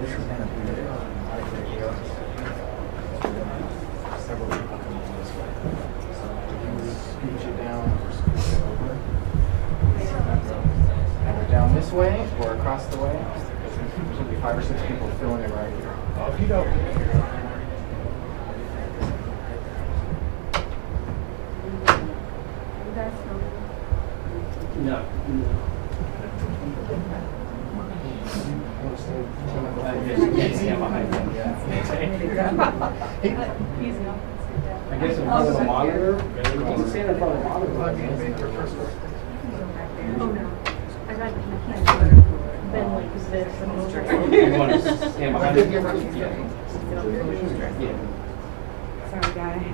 this is going to be several people coming this way. So you scooch it down or scooch it over. Either down this way or across the way. There's be 5 or 6 people filling it right here. Oh, if you don't. No. I guess in front of the monitor. You can stand in front of the monitor. Oh no. I read my can't bend like this and You want to stand behind it? Yeah. Yeah. Sorry, guys.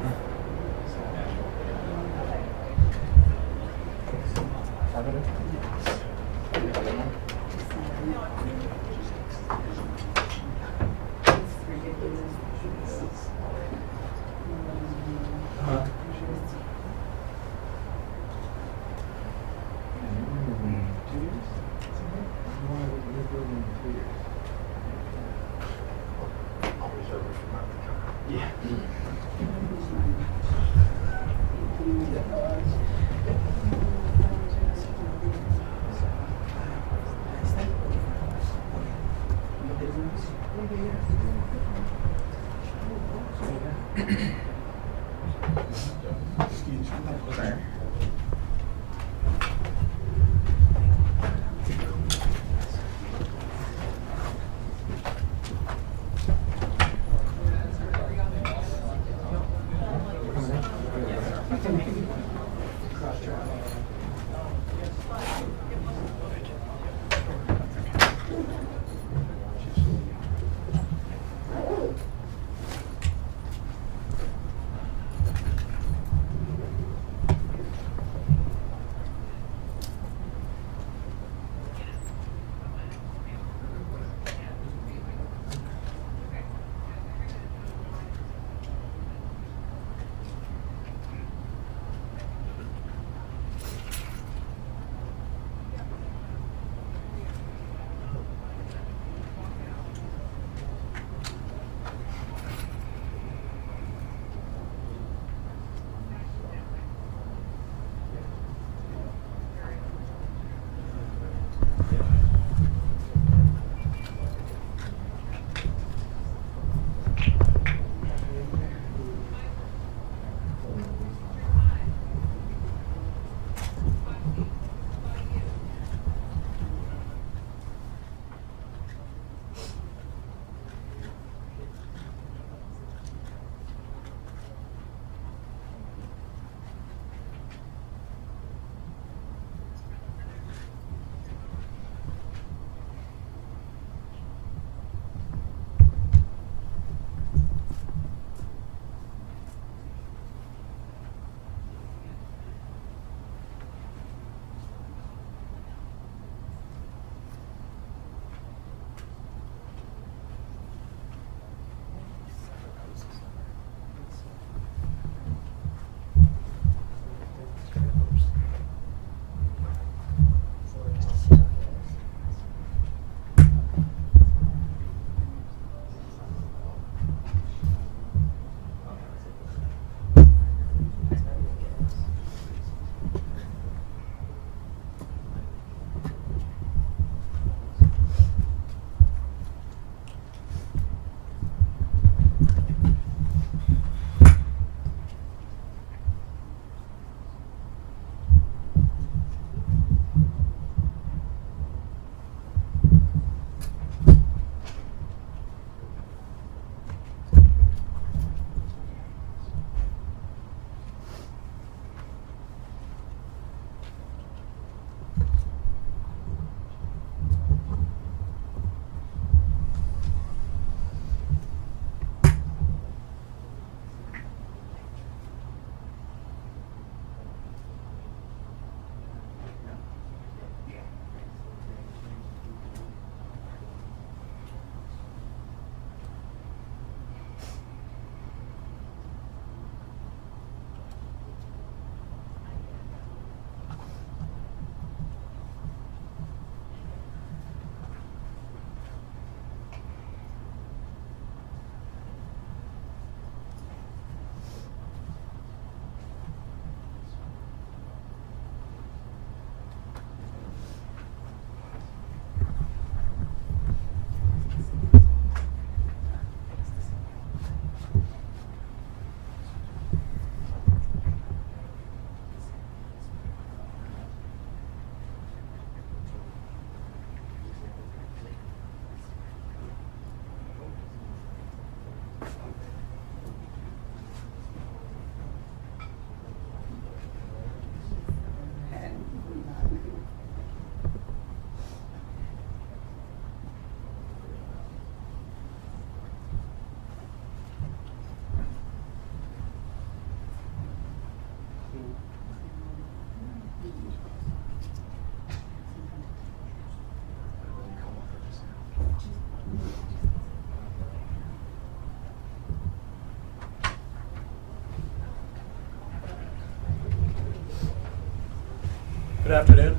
Good afternoon.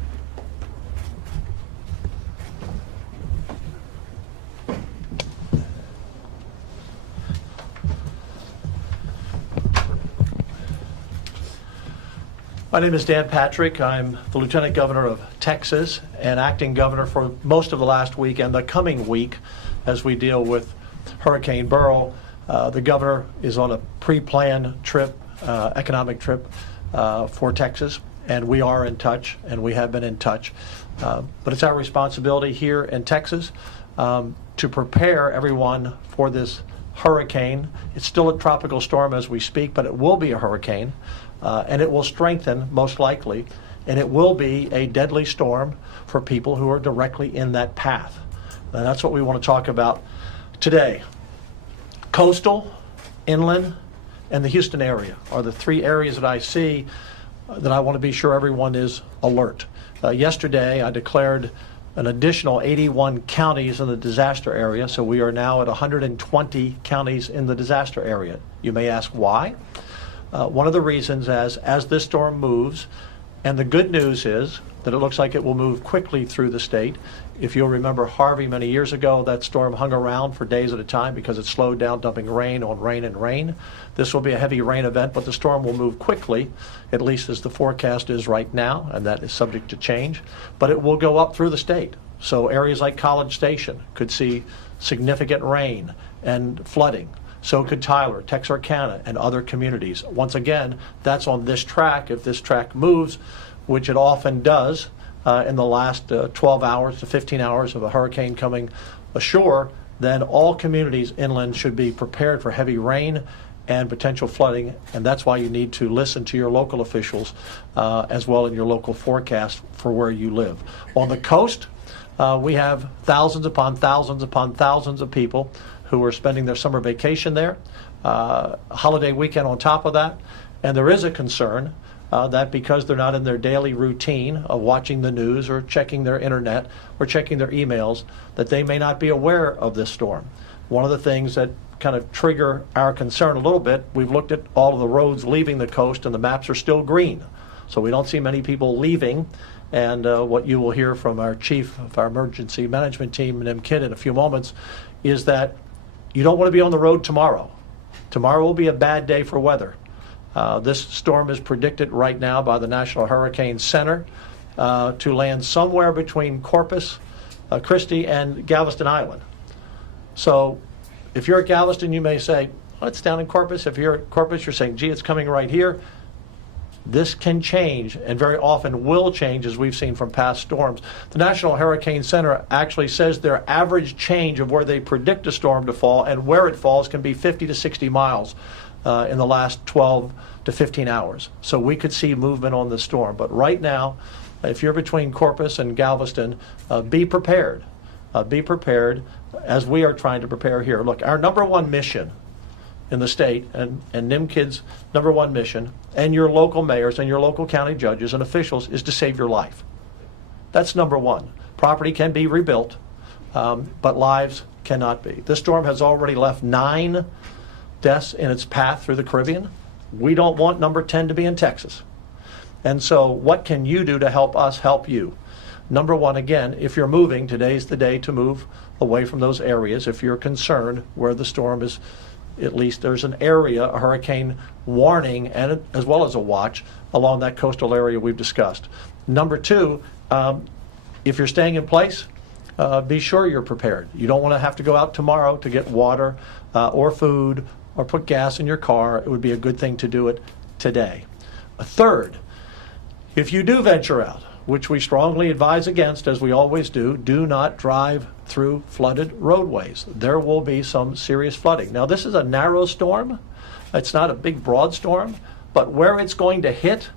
My name is Dan Patrick. I'm the Lieutenant Governor of Texas and acting governor for most of the last week and the coming week as we deal with Hurricane Beryl. The governor is on a pre-planned trip, economic trip for Texas, and we are in touch, and we have been in touch. But it's our responsibility here in Texas to prepare everyone for this hurricane. It's still a tropical storm as we speak, but it will be a hurricane, and it will strengthen most likely, and it will be a deadly storm for people who are directly in that path. And that's what we want to talk about today. Coastal, inland, and the Houston area are the three areas that I see that I want to be sure everyone is alert. Yesterday, I declared an additional 81 counties in the disaster area, so we are now at 120 counties in the disaster area. You may ask why. One of the reasons as this storm moves, and the good news is that it looks like it will move quickly through the state. If you'll remember Harvey many years ago, that storm hung around for days at a time because it slowed down, dumping rain on rain and rain. This will be a heavy rain event, but the storm will move quickly, at least as the forecast is right now, and that is subject to change. But it will go up through the state. So areas like College Station could see significant rain and flooding. So could Tyler, Texarkana, and other communities. Once again, that's on this track. If this track moves, which it often does in the last 12 hours to 15 hours of a hurricane coming ashore, then all communities inland should be prepared for heavy rain and potential flooding, and that's why you need to listen to your local officials as well in your local forecast for where you live. On the coast, we have thousands upon thousands upon thousands of people who are spending their summer vacation there, holiday weekend on top of that, and there is a concern that because they're not in their daily routine of watching the news or checking their internet or checking their emails, that they may not be aware of this storm. One of the things that kind of trigger our concern a little bit, we've looked at all of the roads leaving the coast and the maps are still green. So we don't see many people leaving. And what you will hear from our chief of our emergency management team, Nim Kidd, in a few moments, is that you don't want to be on the road tomorrow. Tomorrow will be a bad day for weather. This storm is predicted right now by the National Hurricane Center to land somewhere between Corpus Christi and Galveston Island. So if you're at Galveston, you may say, well, it's down in Corpus. If you're at Corpus, you're saying, gee, it's coming right here. This can change, and very often will change, as we've seen from past storms. The National Hurricane Center actually says their average change of where they predict a storm to fall and where it falls can be 50 to 60 miles in the last 12 to 15 hours. So we could see movement on the storm. But right now, if you're between Corpus and Galveston, be prepared. Be prepared as we are trying to prepare here. Look, our number one mission in the state, and Nim Kidd's number one mission, and your local mayors and your local county judges and officials, is to save your life. That's number one. Property can be rebuilt, but lives cannot be. This storm has already left 9 deaths in its path through the Caribbean. We don't want number 10 to be in Texas. And so what can you do to help us help you? Number one, again, if you're moving, today's the day to move away from those areas. If you're concerned where the storm is, at least there's an area, a hurricane warning, and as well as a watch along that coastal area we've discussed. Number two, if you're staying in place, be sure you're prepared. You don't want to have to go out tomorrow to get water or food or put gas in your car. It would be a good thing to do it today. A third, if you do venture out, which we strongly advise against, as we always do not drive through flooded roadways. There will be some serious flooding. Now, this is a narrow storm. It's not a big, broad storm, but where it's going to hit,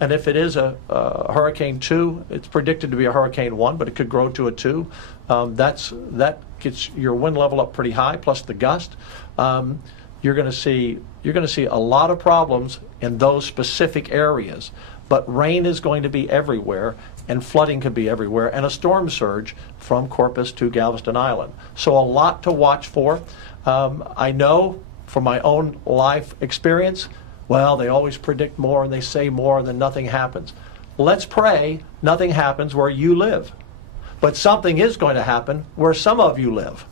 and if it is a Hurricane 2, it's predicted to be a Hurricane 1, but it could grow to a 2. That gets your wind level up pretty high, plus the gust. You're going to see a lot of problems in those specific areas. But rain is going to be everywhere, and flooding could be everywhere, and a storm surge from Corpus to Galveston Island. So a lot to watch for. I know from my own life experience, well, they always predict more and they say more and then nothing happens. let's pray nothing happens where you live. But something is going to happen where some of you live.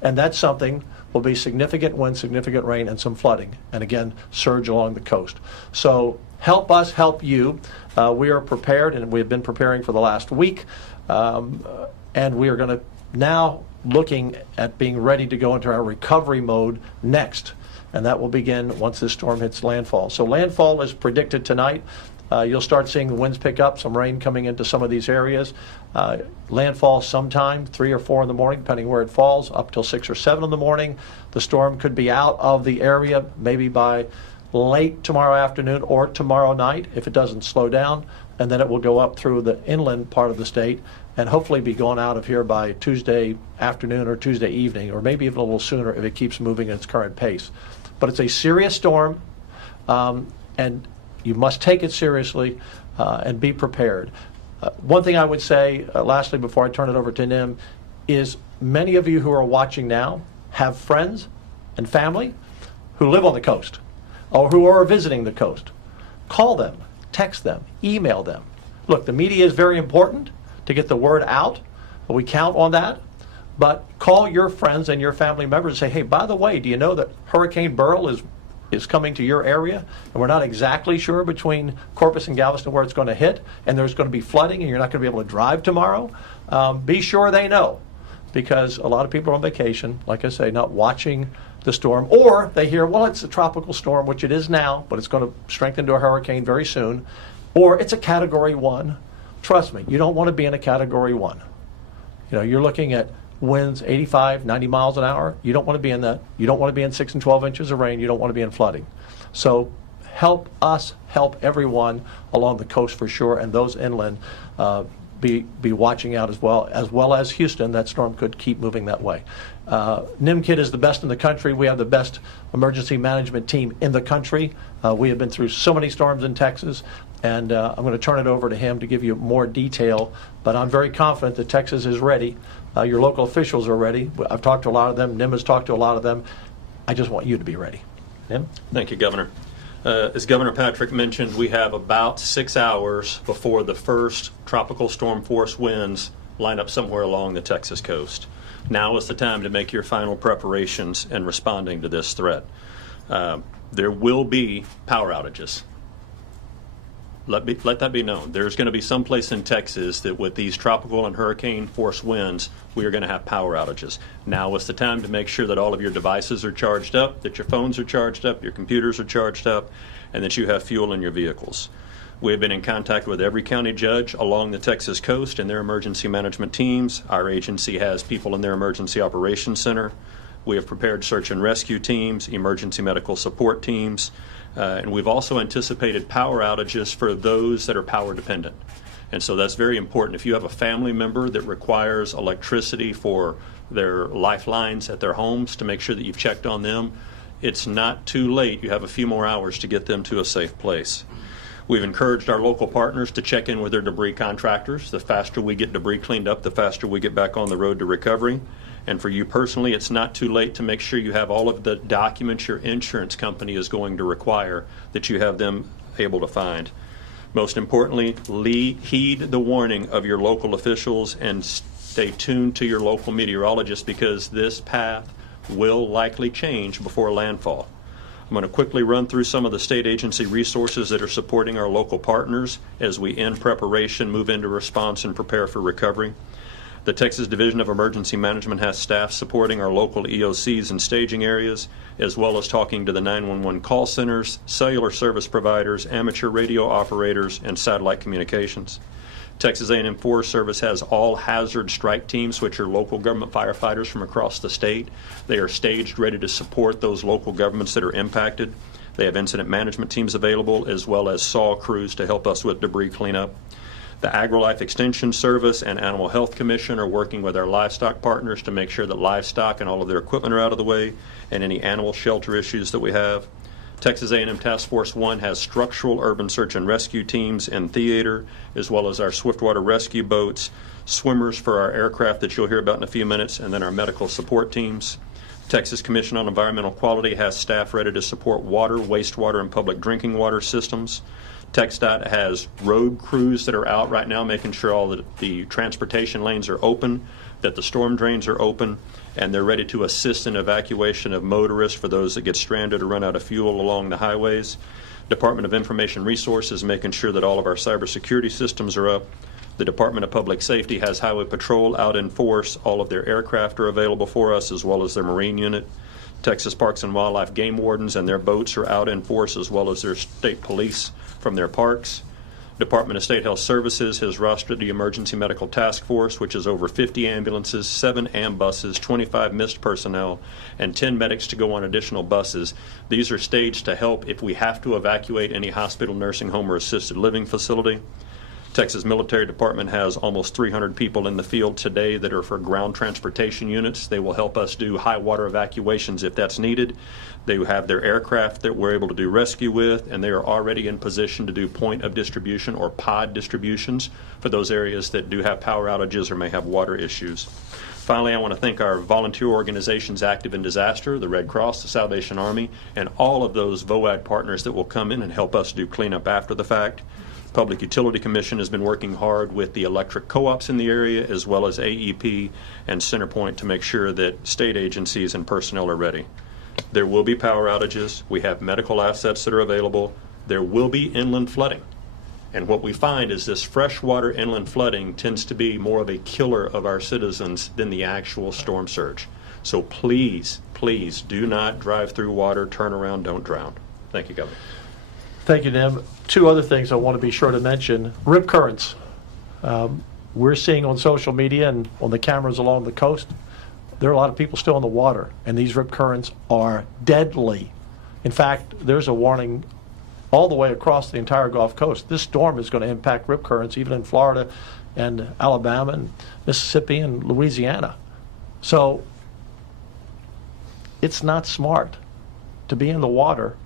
And that something will be significant wind, significant rain, and some flooding. And again, surge along the coast. So help us help you. We are prepared, and we have been preparing for the last week. And we are going to now looking at being ready to go into our recovery mode next. And that will begin once this storm hits landfall. So landfall is predicted tonight. You'll start seeing the winds pick up, some rain coming into some of these areas. Landfall sometime 3 or 4 in the morning, depending where it falls, up till 6 or 7 in the morning. The storm could be out of the area maybe by late tomorrow afternoon or tomorrow night if it doesn't slow down, and then it will go up through the inland part of the state and hopefully be going out of here by Tuesday afternoon or Tuesday evening, or maybe even a little sooner if it keeps moving at its current pace. But it's a serious storm, and you must take it seriously and be prepared. One thing I would say, lastly, before I turn it over to Nim, is many of you who are watching now have friends and family who live on the coast or who are visiting the coast. Call them, text them, email them. Look, the media is very important to get the word out. We count on that. But call your friends and your family members and say, hey, by the way, do you know that Hurricane Beryl is coming to your area, and we're not exactly sure between Corpus and Galveston where it's going to hit, and there's going to be flooding, and you're not going to be able to drive tomorrow? Be sure they know, because a lot of people are on vacation, like I say, not watching the storm, or they hear, well, it's a tropical storm, which it is now, but it's going to strengthen to a hurricane very soon, or it's a Category 1. Trust me, you don't want to be in a Category 1. You know, you're looking at winds 85, 90 miles an hour. You don't want to be in that. You don't want to be in 6 and 12 inches of rain. You don't want to be in flooding. So help us help everyone along the coast for sure, and those inland be watching out as well as Houston. That storm could keep moving that way. NIMKID is the best in the country. We have the best emergency management team in the country. We have been through so many storms in Texas, and I'm going to turn it over to him to give you more detail, but I'm very confident that Texas is ready. Your local officials are ready. I've talked to a lot of them. Nim has talked to a lot of them. I just want you to be ready. Nim? Thank you, Governor. As Governor Patrick mentioned, we have about 6 hours before the first tropical storm force winds line up somewhere along the Texas coast. Now is the time to make your final preparations in responding to this threat. There will be power outages. Let that be known. There's going to be some place in Texas that with these tropical and hurricane force winds, we are going to have power outages. Now is the time to make sure that all of your devices are charged up, that your phones are charged up, your computers are charged up, and that you have fuel in your vehicles. We have been in contact with every county judge along the Texas coast and their emergency management teams. Our agency has people in their emergency operations center. We have prepared search and rescue teams, emergency medical support teams, and we've also anticipated power outages for those that are power dependent. And so that's very important. If you have a family member that requires electricity for their lifelines at their homes, to make sure that you've checked on them, it's not too late. You have a few more hours to get them to a safe place. We've encouraged our local partners to check in with their debris contractors. The faster we get debris cleaned up, the faster we get back on the road to recovery. And for you personally, it's not too late to make sure you have all of the documents your insurance company is going to require, that you have them able to find. Most importantly, heed the warning of your local officials and stay tuned to your local meteorologist, because this path will likely change before landfall. I'm going to quickly run through some of the state agency resources that are supporting our local partners as we end preparation, move into response, and prepare for recovery. The Texas Division of Emergency Management has staff supporting our local EOCs and staging areas, as well as talking to the 911 call centers, cellular service providers, amateur radio operators, and satellite communications. Texas A&M Forest Service has all hazard strike teams, which are local government firefighters from across the state. They are staged, ready to support those local governments that are impacted. They have incident management teams available, as well as SAW crews to help us with debris cleanup. The AgriLife Extension Service and Animal Health Commission are working with our livestock partners to make sure that livestock and all of their equipment are out of the way, and any animal shelter issues that we have. Texas A&M Task Force 1 has structural urban search and rescue teams and theater, as well as our swiftwater rescue boats, swimmers for our aircraft that you'll hear about in a few minutes, and then our medical support teams. Texas Commission on Environmental Quality has staff ready to support water, wastewater, and public drinking water systems. TxDOT has road crews that are out right now making sure all the transportation lanes are open, that the storm drains are open, and they're ready to assist in evacuation of motorists for those that get stranded or run out of fuel along the highways. Department of Information Resources making sure that all of our cybersecurity systems are up. The Department of Public Safety has Highway Patrol out in force. All of their aircraft are available for us, as well as their Marine unit. Texas Parks and Wildlife game wardens and their boats are out in force, as well as their state police from their parks. Department of State Health Services has rostered the Emergency Medical Task Force, which is over 50 ambulances, 7 ambuses, 25 missed personnel, and 10 medics to go on additional buses. These are staged to help if we have to evacuate any hospital, nursing home, or assisted living facility. Texas Military Department has almost 300 people in the field today that are for ground transportation units. They will help us do high water evacuations if that's needed. They have their aircraft that we're able to do rescue with, and they are already in position to do point of distribution or pod distributions for those areas that do have power outages or may have water issues. Finally, I want to thank our volunteer organizations active in disaster, the Red Cross, the Salvation Army, and all of those VOAG partners that will come in and help us do cleanup after the fact. Public Utility Commission has been working hard with the electric co-ops in the area, as well as AEP and Centerpoint, to make sure that state agencies and personnel are ready. There will be power outages. We have medical assets that are available. There will be inland flooding. And what we find is this freshwater inland flooding tends to be more of a killer of our citizens than the actual storm surge. So please, please do not drive through water, turn around, don't drown. Thank you, Governor. Thank you, Nim. 2 other things I want to be sure to mention. Rip currents. We're seeing on social media and on the cameras along the coast, there are a lot of people still in the water, and these rip currents are deadly. In fact, there's a warning all the way across the entire Gulf Coast. This storm is going to impact rip currents even in Florida and Alabama and Mississippi and Louisiana. So it's not smart to be in the water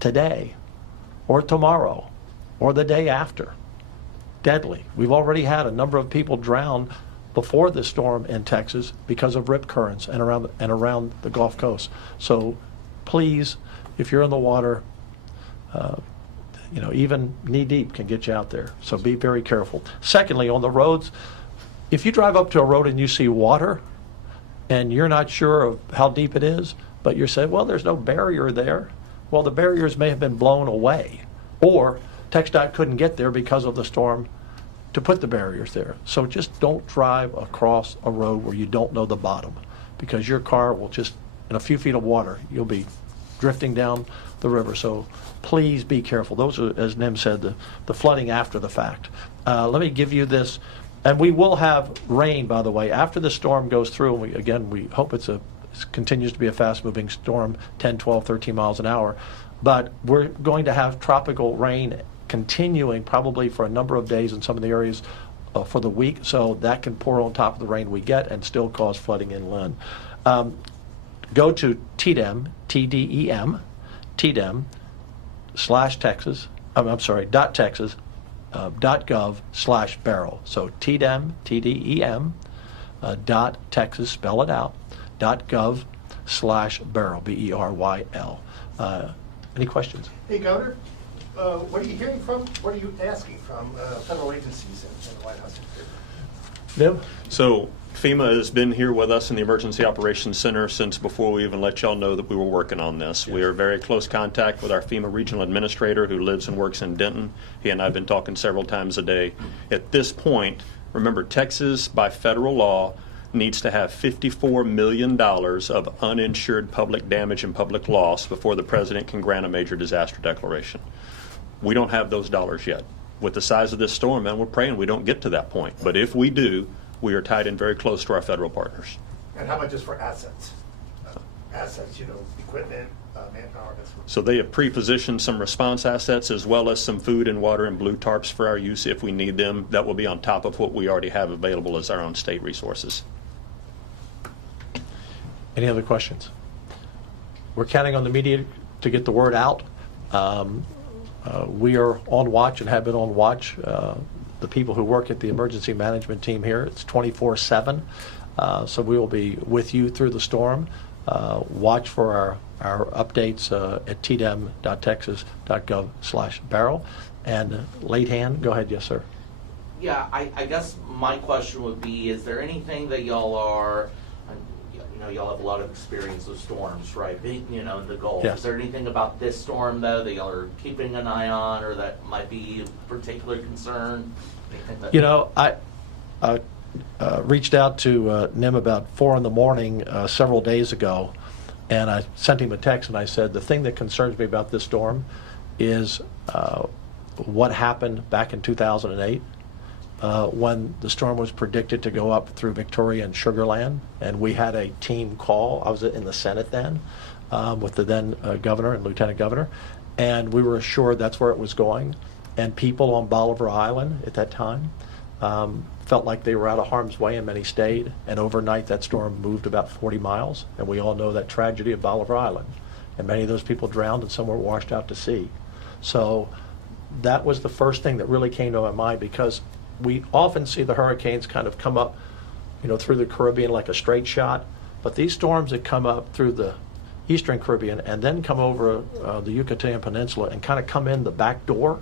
today or tomorrow or the day after. Deadly. We've already had a number of people drown before this storm in Texas because of rip currents and around the Gulf Coast. So please, if you're in the water, even knee deep can get you out there. So be very careful. Secondly, on the roads, if you drive up to a road and you see water and you're not sure of how deep it is, but you're saying, well, there's no barrier there. Well, the barriers may have been blown away, or TxDOT couldn't get there because of the storm to put the barriers there. So just don't drive across a road where you don't know the bottom, because your car will just, in a few feet of water, you'll be drifting down the river. So please be careful. Those are, as Nim said, the flooding after the fact. Let me give you this, and we will have rain, by the way, after the storm goes through. And we hope it continues to be a fast-moving storm, 10, 12, 13 miles an hour. But we're going to have tropical rain continuing probably for a number of days in some of the areas for the week. So that can pour on top of the rain we get and still cause flooding inland. Go to TDEM, TDEM, TDEM/Texas, .texas, .gov/Beryl. So TDEM, TDEM, .texas, spell it out, .gov/Beryl, BERYL. Any questions? Hey, Governor, what are you hearing from, what are you asking from federal agencies in the White House? Nim? So FEMA has been here with us in the Emergency Operations Center since before we even let y'all know that we were working on this. Yes. We are in very close contact with our FEMA regional administrator who lives and works in Denton. He and I have been talking several times a day. At this point, remember, Texas, by federal law, needs to have $54 million of uninsured public damage and public loss before the president can grant a major disaster declaration. We don't have those dollars yet. With the size of this storm, man, we're praying we don't get to that point. But if we do, we are tied in very close to our federal partners. And how about just for assets? Assets, equipment, manpower, that sort of. So they have pre-positioned some response assets as well as some food and water and blue tarps for our use if we need them. That will be on top of what we already have available as our own state resources. Any other questions? We're counting on the media to get the word out. We are on watch and have been on watch. The people who work at the emergency management team here, it's 24/7. So we will be with you through the storm. Watch for our updates at tdem.texas.gov/Beryl. And late hand, go ahead, yes, sir. Yeah, I guess my question would be, is there anything that y'all are, y'all have a lot of experience with storms, right? Big, in the Gulf. Yes. Is there anything about this storm, though, that y'all are keeping an eye on or that might be of particular concern? Anything that- I reached out to Nim about 4 in the morning several days ago, and I sent him a text and I said, the thing that concerns me about this storm is what happened back in 2008 when the storm was predicted to go up through Victoria and Sugar Land, and we had a team call. I was in the Senate then with the then governor and lieutenant governor, and we were assured that's where it was going. And people on Bolivar Island at that time felt like they were out of harm's way, and many stayed. And overnight, that storm moved about 40 miles, and we all know that tragedy of Bolivar Island. And many of those people drowned, and some were washed out to sea. So that was the first thing that really came to my mind, because we often see the hurricanes kind of come up, through the Caribbean like a straight shot. But these storms that come up through the Eastern Caribbean and then come over the Yucatan Peninsula and kind of come in the back door,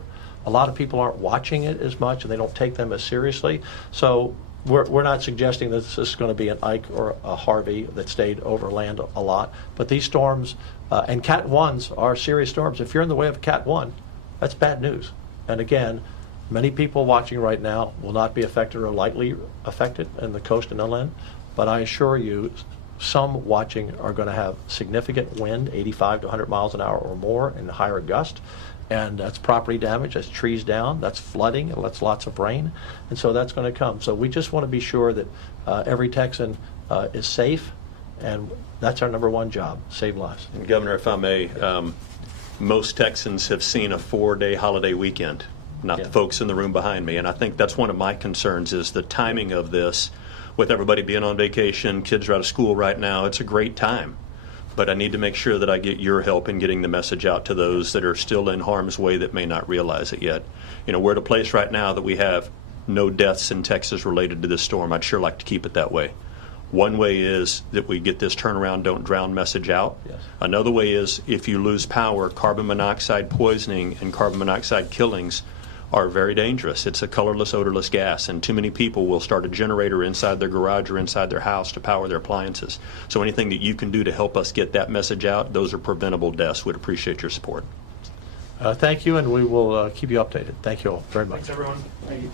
a lot of people aren't watching it as much, and they don't take them as seriously. So we're not suggesting that this is going to be an Ike or a Harvey that stayed over land a lot. But these storms, and Cat 1s are serious storms. If you're in the way of Cat 1, that's bad news. And again, many people watching right now will not be affected or likely affected in the coast and inland. But I assure you, some watching are going to have significant wind, 85 to 100 miles an hour or more, and higher gust. And that's property damage, that's trees down, that's flooding, and that's lots of rain. And so that's going to come. So we just want to be sure that every Texan is safe, and that's our number one job, save lives. And Governor, if I may, most Texans have seen a 4-day holiday weekend, not Yeah. the folks in the room behind me. And I think that's one of my concerns is the timing of this. With everybody being on vacation, kids are out of school right now, it's a great time. But I need to make sure that I get your help in getting the message out to those that are still in harm's way that may not realize it yet. We're at a place right now that we have no deaths in Texas related to this storm. I'd sure like to keep it that way. One way is that we get this turnaround, don't drown message out. Yes. Another way is if you lose power, carbon monoxide poisoning and carbon monoxide killings are very dangerous. It's a colorless, odorless gas, and too many people will start a generator inside their garage or inside their house to power their appliances. So anything that you can do to help us get that message out, those are preventable deaths. We'd appreciate your support. Thank you, and we will keep you updated. Thank you all very much. Thanks, everyone. Thank you.